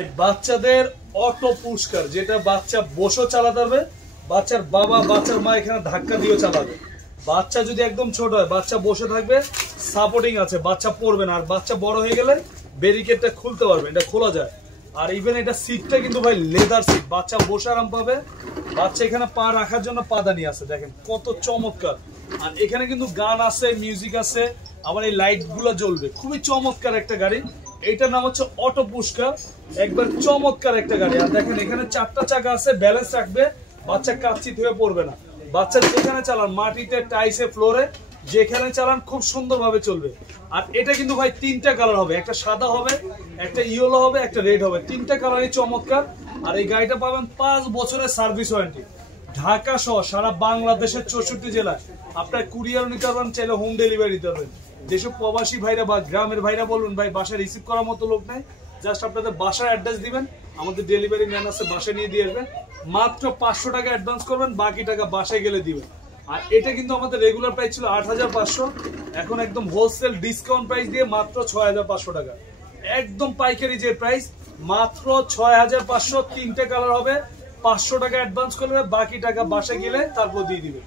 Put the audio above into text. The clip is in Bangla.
বাচ্চাদের অটো পুশকার, যেটা বাচ্চা বসে চালাতে পারবে, বাচ্চার বাবা বাচ্চার মা এখানে ধাক্কা দিয়ে চালাবে। বাচ্চা যদি একদম ছোট হয়, বাচ্চা বসে থাকবে, সাপোর্টিং আছে, বাচ্চা পড়বে না। আর বাচ্চা বড় হয়ে গেলে ব্যারিকেডটা খুলতে পারবে, এটা খোলা যায়। আর ইভেন এটা সিটটা কিন্তু ভাই লেদার সিট, বাচ্চা বসে আরাম পাবে। বাচ্চা এখানে পা রাখার জন্য পাদানি আছে, দেখেন কত চমৎকার। আর এখানে কিন্তু গান আছে, মিউজিক আছে, আবার এই লাইট গুলা জ্বলবে। খুবই চমৎকার একটা গাড়ি। এইটার নাম হচ্ছে অটো পুশকার, একবার চমৎকার একটা গাড়ি। আর দেখেন এখানে 4টা চাকা আছে, ব্যালেন্স রাখবে, বাচ্চা কাচ্চিত হয়ে পড়বে না। বাচ্চা যেখানে চালান, মাটিতে, টাইসে, ফ্লোরে, যেখানে চালান খুব সুন্দরভাবে চলবে। আর এটা কিন্তু ভাই 3টা কালার হবে, একটা সাদা হবে, একটা ইয়েলো হবে, একটা রেড হবে। 3টা কালারই চমৎকার। আর এই গাড়িটা পাবেন 5 বছরের সার্ভিস ওয়ারেন্টি, ঢাকা সহ সারা বাংলাদেশের 64 জেলায়। আপনার কুরিয়ার নিতে পারবেন, চাইলে হোম ডেলিভারি দিতে পারবেন। যেসব প্রবাসী ভাইরা বা গ্রামের ভাইরা বলুন ভাই বাসায় রিসিভ করার মতো লোক নাই, জাস্ট আপনাদের বাসার অ্যাড্রেস দিবেন, আমাদের ডেলিভারি ম্যান আছে, বাসায় নিয়ে দিয়ে আসবেন। মাত্র 500 টাকা অ্যাডভান্স করবেন, বাকি টাকা বাসায় গেলে দিবেন। আর এটা কিন্তু আমাদের রেগুলার প্রাইস ছিল 8500, এখন একদম হোলসেল ডিসকাউন্ট প্রাইস দিয়ে মাত্র 6500 টাকা, একদম পাইকারি যে প্রাইস, মাত্র 6500। 3টে কালার হবে, 500 টাকা অ্যাডভান্স করবে, বাকি টাকা বাসায় গেলে তারপর দিয়ে দিবেন।